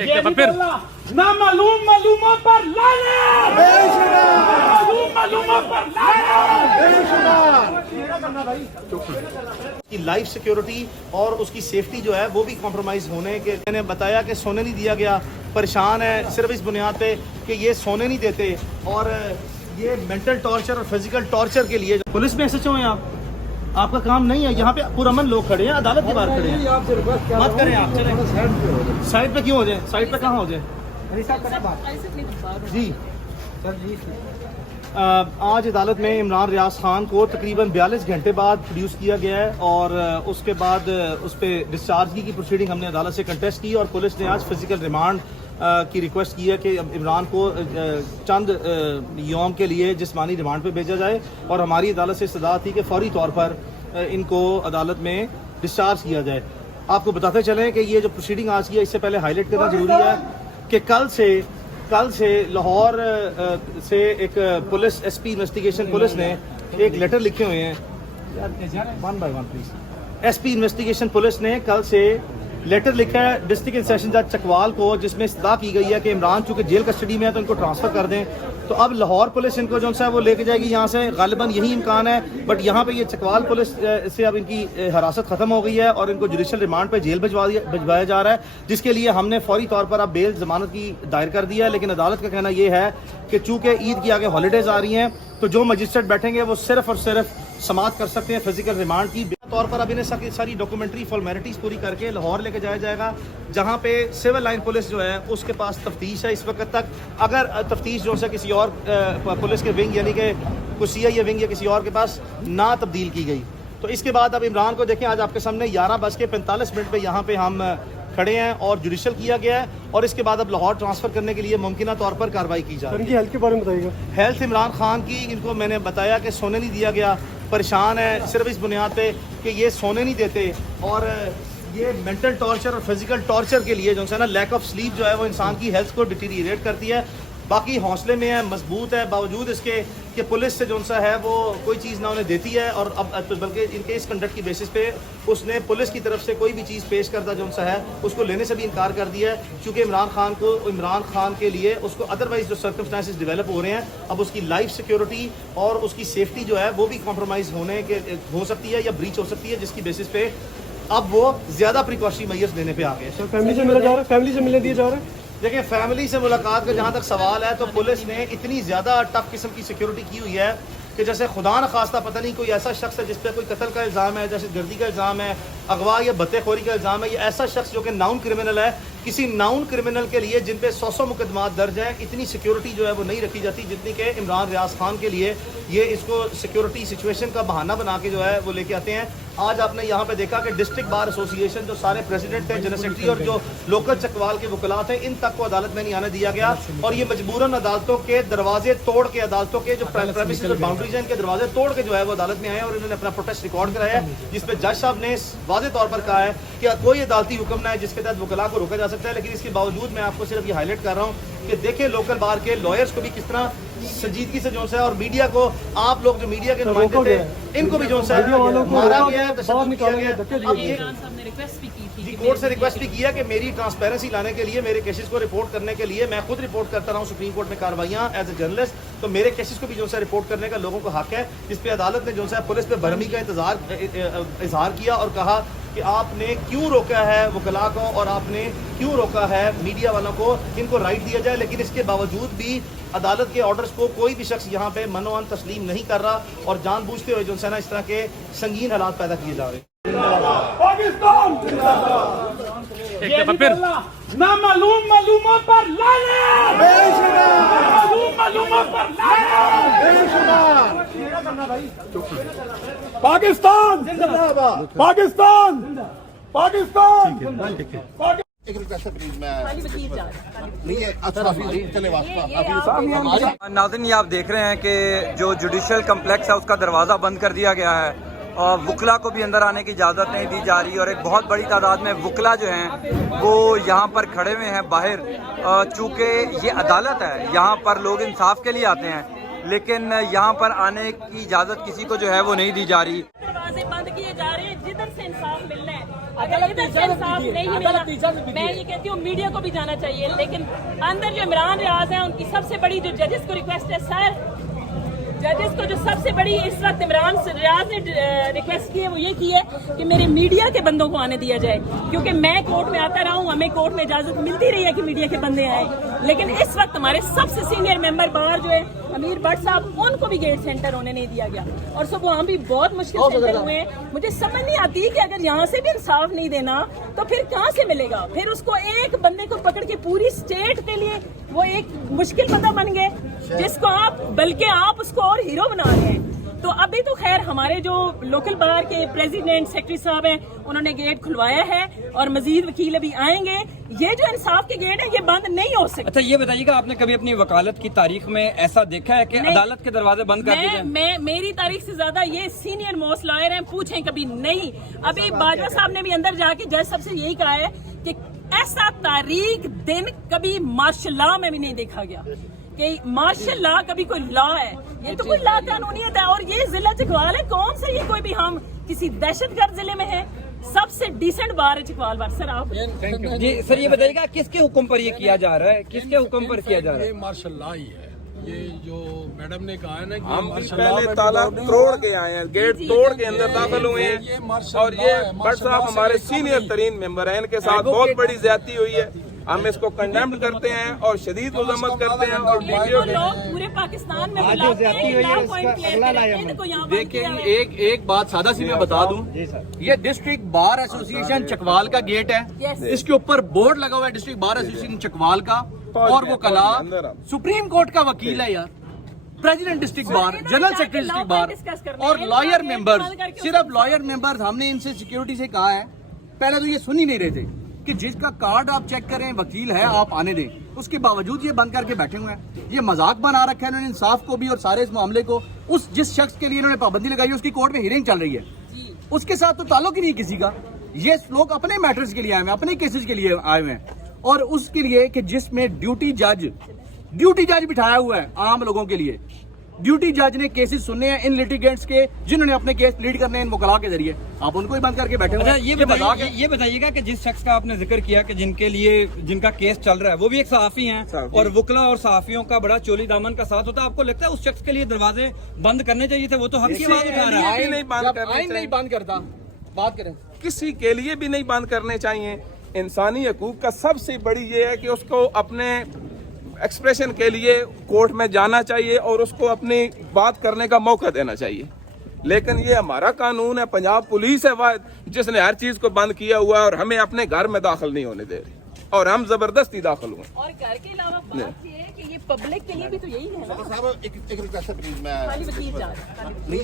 ये फिर ना मालूम मालूमों पर लानत, मालूम मालूमों पर की लाइफ सिक्योरिटी और उसकी सेफ्टी जो है वो भी कॉम्प्रोमाइज़ होने के। मैंने बताया कि सोने नहीं दिया गया, परेशान है सिर्फ इस बुनियाद पे कि ये सोने नहीं देते और ये मेंटल टॉर्चर और फिजिकल टॉर्चर के लिए। पुलिस में SHO हैं आप, आपका काम नहीं है। यहाँ पे पुरअमन लोग खड़े हैं, अदालत के बाहर खड़े हैं। मत करें आप, चलें साइड पे क्यों हो जाए, साइड पे कहाँ हो जाए जी। आज अदालत में इमरान रियाज खान को तकरीबन 42 घंटे बाद प्रोड्यूस किया गया है और उसके बाद उस पर डिस्चार्ज की प्रोसीडिंग हमने अदालत से कंटेस्ट की और पुलिस ने आज फिजिकल रिमांड की रिक्वेस्ट की है कि इमरान को चंद यौम के लिए जिस्मानी रिमांड पे भेजा जाए और हमारी अदालत से इस्तदा थी कि फौरी तौर पर इनको अदालत में डिस्चार्ज किया जाए। आपको बताते चलें कि ये जो प्रोसीडिंग आज की है इससे पहले हाईलाइट करना ज़रूरी है कि कल से लाहौर से एक पुलिस SP इन्वेस्टिगेशन पुलिस ने एक लेटर लिखे हुए हैं। 1 by 1 please. SP investigation police ने कल से लेटर लिखा है डिस्ट्रिक्ट सेशन जज चकवाल को, जिसमें इस्तदा की गई है कि इमरान चूंकि जेल कस्टडी में है तो इनको ट्रांसफ़र कर दें। तो अब लाहौर पुलिस इनको जो है वो लेके जाएगी यहाँ से, गालिबन यही इम्कान है। बट यहाँ पे ये चकवाल पुलिस से अब इनकी हिरासत ख़त्म हो गई है और इनको जुडिशल रिमांड पे जेल भिजवाया जा रहा है, जिसके लिए हमने फौरी तौर पर अब बेल जमानत की दायर कर दिया है। लेकिन अदालत का कहना ये है कि चूँकि ईद की आगे हॉलीडेज़ आ रही हैं तो जो मजिस्ट्रेट बैठेंगे वो सिर्फ और सिर्फ समाअत कर सकते हैं फिजिकल रिमांड की। तौर पर अब इन्हें सारी डॉक्यूमेंट्री फॉर्मेलिटीज़ पूरी करके लाहौर लेके जाया जाएगा, जहाँ पे सिविल लाइन पुलिस जो है उसके पास तफ्तीश है इस वक्त तक। अगर तफ्तीश जो है किसी और पुलिस के विंग यानी कि कुछ CI विंग या किसी और के पास ना तब्दील की गई तो इसके बाद अब इमरान को देखें, आज आपके सामने 11:45 पे यहाँ पे हम खड़े हैं और जुडिशल किया गया है और इसके बाद अब लाहौर ट्रांसफ़र करने के लिए मुमकिन तौर पर कार्रवाई की जा रही है। इनकी हेल्थ के बारे में बताइएगा। हेल्थ इमरान खान की, इनको मैंने बताया कि सोने नहीं दिया गया, परेशान है सिर्फ इस बुनियाद पे कि ये सोने नहीं देते और ये मेंटल टॉर्चर और फिजिकल टॉर्चर के लिए जो है ना, लैक ऑफ स्लीप जो है वो इंसान की हेल्थ को डिटीरिएट करती है। बाकी हौसले में है, मजबूत है, बावजूद इसके कि पुलिस से जो सा है वो कोई चीज़ ना उन्हें देती है और अब बल्कि इनके इस कंडक्ट की बेसिस पे उसने पुलिस की तरफ से कोई भी चीज़ पेश करता जो सा है उसको लेने से भी इनकार कर दिया है, क्योंकि इमरान खान के लिए उसको अदरवाइज जो सर्कमस्टांसेस डेवलप हो रहे हैं, अब उसकी लाइफ सिक्योरिटी और उसकी सेफ्टी जो है वो भी कॉम्प्रोमाइज़ हो सकती है या ब्रीच हो सकती है, जिसकी बेसिस पे अब वो ज़्यादा प्रिकॉशनरी मेजर्स लेने पे आ गए। फैमिली से मिला जा रहा है, फैमिली से मिलने दिया जा रहा है। देखिए, फैमिली से मुलाकात का जहाँ तक सवाल है तो पुलिस ने इतनी ज़्यादा टफ किस्म की सिक्योरिटी की हुई है कि जैसे खुदा न खास्ता पता नहीं कोई ऐसा शख्स है जिस पर कोई कत्ल का इल्ज़ाम है, जैसे गर्दी का इल्ज़ाम है, अगवा या बत्तेखोरी का इल्ज़ाम है, या ऐसा शख्स जो कि नाउन क्रिमिनल है, किसी नाउन क्रिमिनल के लिए जिन पे 100 मुकदमात दर्ज हैं, इतनी सिक्योरिटी जो है वो नहीं रखी जाती जितनी कि इमरान रियाज खान के लिए ये इसको सिक्योरिटी सिचुएशन का बहाना बना के जो है वो लेके आते हैं। आज आपने यहाँ पे देखा कि डिस्ट्रिक्ट बार एसोसिएशन जो सारे प्रेसिडेंट हैं, जनरल सेक्रेटरी और जो लोकल चकवाल के वकलात हैं, इन तक को अदालत में नहीं आने दिया गया और ये मजबूरन अदालतों के दरवाजे तोड़ के, अदालतों के जो प्रेमिसेस और बाउंड्रीज हैं इनके दरवाजे तोड़ के जो है वो अदालत में आए और इन्होंने अपना प्रोटेस्ट रिकॉर्ड कराया है, जिसपे जज साहब ने वाज़ेह तौर पर कहा है कि कोई अदालती हुक्म ना है जिसके तहत वकला को रोका जा सकता है। लेकिन इसके बावजूद मैं आपको सिर्फ ये हाईलाइट कर रहा हूँ कि देखें लोकल बार के लॉयर्स को भी किस तरह संजीदगी से जो है और मीडिया को, आप लोग जो मीडिया के नुमाइंदे थे इनको भी जो है मारा गया है, तशद्दुद किया गया है। अब ये जी कोर्ट से रिक्वेस्ट भी किया कि मेरी ट्रांसपेरेंसी लाने के लिए, मेरे केसेस को रिपोर्ट करने के लिए, मैं खुद रिपोर्ट करता रहा हूँ सुप्रीम कोर्ट में कार्रवाइयाँ एज ए जर्नलिस्ट, तो मेरे केसेस को भी जो है रिपोर्ट करने का लोगों को हक है। इस पर अदालत ने जो है पुलिस पे बरहमी का इजहार किया और कहा कि आपने क्यों रोका है वकला को और आपने क्यों रोका है मीडिया वालों को, इनको राइट दिया जाए। लेकिन इसके बावजूद भी अदालत के ऑर्डर्स को कोई भी शख्स यहाँ पे मनोअन तस्लीम नहीं कर रहा और जानबूझते हुए जो है ना इस तरह के संगीन हालात पैदा किए जा रहे हैं। पाकिस्तान फिर ना मालूम मालूमों पर लानत, मालूम मालूमों पर लानत। पाकिस्तान पाकिस्तान पाकिस्तान। एक रिक्वेस्ट है प्लीज, मैं नाज़रीन, ये आप देख रहे हैं कि जो जुडिशल कम्प्लेक्स है उसका दरवाज़ा बंद कर दिया गया है और वकला को भी अंदर आने की इजाज़त नहीं दी जा रही और एक बहुत बड़ी तादाद में वकला जो हैं वो यहाँ पर खड़े हुए हैं बाहर। चूँकि ये अदालत है, यहाँ पर लोग इंसाफ के लिए आते हैं, लेकिन यहाँ पर आने की इजाज़त किसी को जो है वो नहीं दी जा रही। दरवाजे बंद किए जा रहे हैं जिधर से इंसाफ मिलना है अगर इधर से इंसाफ नहीं मिला, मैं ये कहती हूँ मीडिया को भी जाना चाहिए, लेकिन अंदर जो इमरान रियाज हैं उनकी सबसे बड़ी जो जजेस को रिक्वेस्ट है, सर जजेस को जो सबसे बड़ी इस वक्त इमरान रियाज ने रिक्वेस्ट की है वो ये की है कि मेरे मीडिया के बंदों को आने दिया जाए, क्योंकि मैं कोर्ट में आता रहा हूँ, हमें कोर्ट में इजाजत मिलती रही है कि मीडिया के बंदे आए, लेकिन इस वक्त हमारे सबसे सीनियर मेंबर बाहर जो है अमीर भट्ट साहब, उनको भी गेट सेंटर होने नहीं दिया गया, और सब वहाँ भी बहुत मुश्किल सेंटर हुए हैं। मुझे समझ नहीं आती कि अगर यहाँ से भी इंसाफ नहीं देना तो फिर कहाँ से मिलेगा? फिर उसको एक बंदे को पकड़ के पूरी स्टेट के लिए वो एक मुश्किल बंदा बन गए, जिसको आप बल्कि आप उसको और हीरो बना रहे हैं। तो अभी तो खैर हमारे जो लोकल बार के प्रेसिडेंट सेक्रेटरी साहब हैं उन्होंने गेट खुलवाया है और मजीद वकील अभी आएंगे। ये जो इंसाफ के गेट है ये बंद नहीं हो सकते। अच्छा ये बताइएगा, आपने कभी अपनी वकालत की तारीख में ऐसा देखा है कि अदालत के दरवाजे बंद कर दिए जाएं? मेरी तारीख से ज्यादा ये सीनियर मोस्ट लॉयर हैं, पूछें कभी नहीं। अभी बाजवा साहब ने भी अंदर जाके जज साहब से यही कहा है कि ऐसा तारीख दिन कभी मार्शल लॉ में भी नहीं देखा गया कि मार्शल लॉ कभी कोई लॉ है। ये तो कोई ला कानूनियत है, और ये जिला चकवाल है, कौन सा ये कोई भी हम किसी दहशतगर्द जिले में है? सबसे डिसेंट बार है चकवाल बार। सर आप जी सर ये बताइएगा किसके हुक्म पर ये किया जा रहा है, किसके हुक्म पर किया जा रहा है? ये मार्शल लॉ ही है। ये जो मैडम ने कहा है ना कि हम भी पहले ताला तोड़ के आए हैं, गेट तोड़ के अंदर दाखिल हुए हैं, और ये भट्ट साहब हमारे सीनियर तरीन मेंबर हैं, इनके साथ बहुत बड़ी ज्यादती हुई है। हम इसको कंडेम करते हैं और शदीद मजम्मत करते हैं। और लोग पूरे पाकिस्तान में बुलाते हैं, इनको यहाँ बंद किया है। देखिए एक बात सादा सी मैं बता दूं, ये डिस्ट्रिक्ट बार एसोसिएशन चकवाल का गेट है, Yes. इसके ऊपर बोर्ड लगा हुआ है डिस्ट्रिक्ट बार एसोसिएशन चकवाल का, और वो कला सुप्रीम कोर्ट का वकील है यार, president district bar, general secretary district bar, और लॉयर मेंबर्स, सिर्फ लॉयर मेंबर्स। हमने इनसे सिक्योरिटी से कहा है, पहले तो ये सुन ही नहीं रहे थे कि जिसका कार्ड आप चेक करें वकील है आप आने दें, उसके बावजूद ये बंद करके बैठे हुए हैं। ये मजाक बना रखा है इन्होंने इंसाफ को भी और सारे इस मामले को। उस जिस शख्स के लिए इन्होंने पाबंदी लगाई है उसकी कोर्ट में हियरिंग चल रही है, उसके साथ तो ताल्लुक ही नहीं किसी का। ये लोग अपने मैटर्स के लिए आए हुए हैं, अपने केसेस के लिए आए हुए हैं, और उसके लिए कि जिसमें ड्यूटी जज बिठाया हुआ है आम लोगों के लिए। ड्यूटी जज ने केसेस सुनने हैं इन लिटिगेंट्स के जिन्होंने अपने केस प्लीड करने हैं इन वकला के जरिए, आप उनको ही बंद करके बैठे हुए अच्छा हैं। ये बताइएगा कि जिस शख्स का आपने जिक्र किया कि जिनका केस चल रहा है वो भी एक सहाफी हैं, और वकला और सहाफियों का बड़ा चोली दामन का साथ होता है, आपको लगता है उस शख्स के लिए दरवाजे बंद करने चाहिए थे? वो तो हक की आवाज उठा रहा है। आइन नहीं बंद करता, बात करें किसी के लिए भी नहीं बंद करने चाहिए। इंसानी हकूक का सबसे बड़ी ये है कि उसको अपने एक्सप्रेशन के लिए कोर्ट में जाना चाहिए और उसको अपनी बात करने का मौका देना चाहिए। लेकिन ये हमारा कानून है, पंजाब पुलिस है वाहिद जिसने हर चीज को बंद किया हुआ है, और हमें अपने घर में दाखिल नहीं होने दे रही, और हम जबरदस्ती दाखिल हुए। और घर के अलावा बात ये है कि ये पब्लिक के लिए भी तो यही है ना। साहब एक रिक्वेस्ट है प्लीज, मैं खाली वकील जा रहे हैं।